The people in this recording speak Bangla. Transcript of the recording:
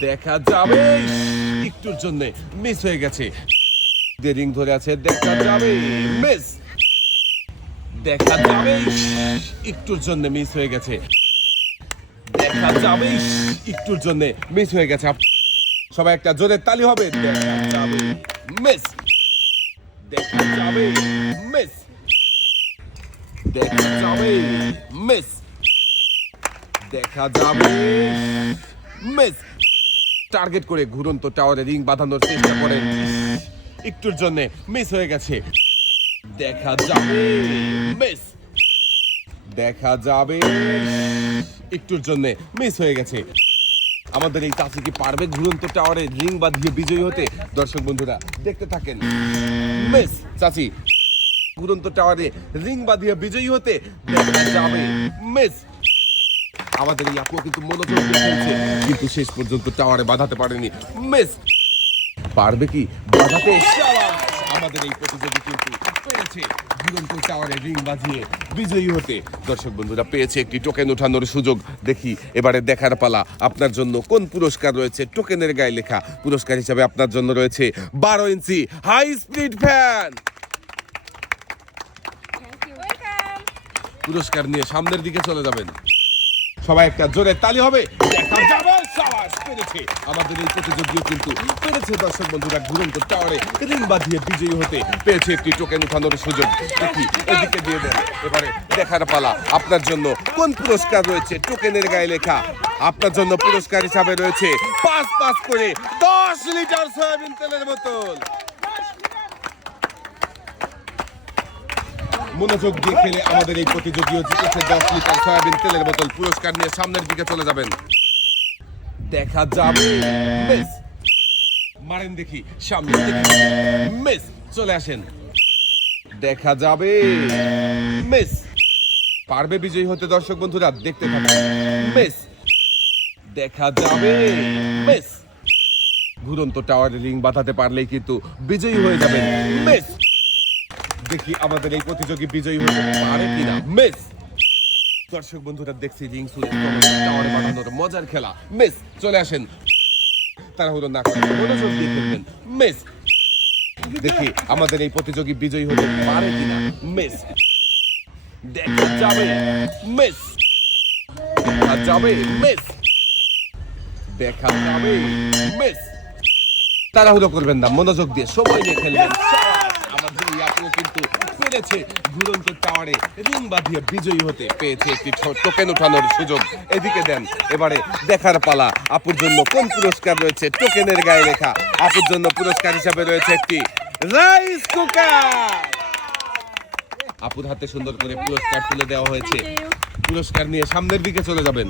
দেখা যাবে। একটুর জন্য মিস হয়ে গেছে। রিং ধরে আছে, দেখা যাবে। মিস দেখা যাবে। একটুর জন্য মিস হয়ে গেছে। দেখা যাবে। একটুর জন্য মিস হয়ে গেছে। সবাই একটা জোরে তালি হবে। দেখা যাবে। মিস দেখা যাবে। মিস দেখা যাবে। মিস দেখা যাবে। মিস টার্গেট করে ঘুরন্ত টাওয়ারে রিং বাঁধানোর চেষ্টা করেন। একটুর জন্য মিস হয়ে গেছে। দেখা যাবে মিস দেখা যাবে, একটুর জন্য মিস হয়ে গেছে। আমাদের এই চাষি কি পারবে ঘুরন্ত টাওয়ারে রিং বাঁধিয়ে বিজয়ী হতে? দর্শক বন্ধুরা, দেখতে থাকেন। মিস চাচি, ঘুরন্ত টাওয়ারে রিং বাঁধিয়ে বিজয়ী হতে দেখা যাবে মিস আমাদের এই আপু কিন্তু মনোযোগ দিয়ে খেলছে কিন্তু শেষ পর্যন্ত টাওয়ারে বাঁধাতে পারেনি। মিস! পারবে কি? বাঁধাতে আমাদের এই প্রতিযোগী কিন্তু পেরেছে দুরন্ত টাওয়ারে রিং বাজিয়ে বিজয়ী হতে। দর্শক বন্ধুরা পেয়েছে একটি টোকেন ওঠানোর সুযোগ। দেখি এবারে দেখার পালা। আপনার জন্য কোন পুরস্কার রয়েছে? টোকেনের গায়ে লেখা পুরস্কার হিসাবে আপনার জন্য রয়েছে বারো ইঞ্চি হাই স্পিড ফ্যান পুরস্কার নিয়ে সামনের দিকে চলে যাবেন। সবাই একটা জোরে তালি হবে। আমাদের এই প্রতিযোগীও কিন্তু পেরেছে, দর্শক বন্ধুরা, ঘুরন্ত টাওয়ারে রিং বাঁধিয়ে বিজয়ী হতে পেয়েছে একটি টোকেন উঠানোর সুযোগ। দেখি, এদিকে দিয়ে দেন। এবারে দেখার পালা, আপনার জন্য কোন পুরস্কার রয়েছে? টোকেনের গায়ে লেখা, আপনার জন্য পুরস্কার হিসাবে রয়েছে পাঁচ পাঁচ করে দশ লিটার সয়াবিন তেলের বোতল। মনোযোগ দিয়ে খেলে আমাদের এই প্রতিযোগীও জিতেছে দশ লিটার সয়াবিন তেলের বোতল। পুরস্কার নিয়ে সামনের দিকে চলে যাবেন। দেখা যাবে। মারেন দেখি সামনে মিস, চলে আসেন। দেখা যাবে। মিস। পারবে বিজয়ী হতে দর্শক বন্ধুরা, দেখতে থাকুন। মিস। দেখা যাবে। মিস। ঘুরন্ত টাওয়ারে রিং বাঁধাতে পারলেই কিন্তু বিজয়ী হয়ে যাবেন। মিস। দেখি আমাদের এই প্রতিযোগী বিজয়ী হতে পারে কিনা। মিস! দর্শক বন্ধুরা, দেখছি রিং সুইচ টাওয়ারে বানানোর মজার খেলা। মিস, চলে আসেন। না মনোযোগ দিয়ে খেলবেন। মিস! দেখি আমাদের এই প্রতিযোগী বিজয়ী হতে পারে কিনা। মিস! দেখা যাবে। মিস! দেখা যাবে। মিস! দেখা যাবে। মিস! তাড়াহুড়ো করবেন না, মনোযোগ দিয়ে সময় নিয়ে খেলবেন। আমাদের এই আপুও কিন্তু পেরেছে ঘুরন্ত টাওয়ারে। রিং বাঁধিয়ে বিজয়ী হতে পেয়েছে একটি টোকেন ওঠানোর সুযোগ। এদিকে দেন এবারে দেখার পালা। আপুর জন্য কোন পুরস্কার রয়েছে? টোকেনের গায়ে লেখা। আপুর জন্য পুরস্কার হিসাবে রয়েছে একটি রাইস কুকার। আপুর হাতে সুন্দর করে পুরস্কার তুলে দেওয়া হয়েছে। পুরস্কার নিয়ে সামনের দিকে চলে যাবেন।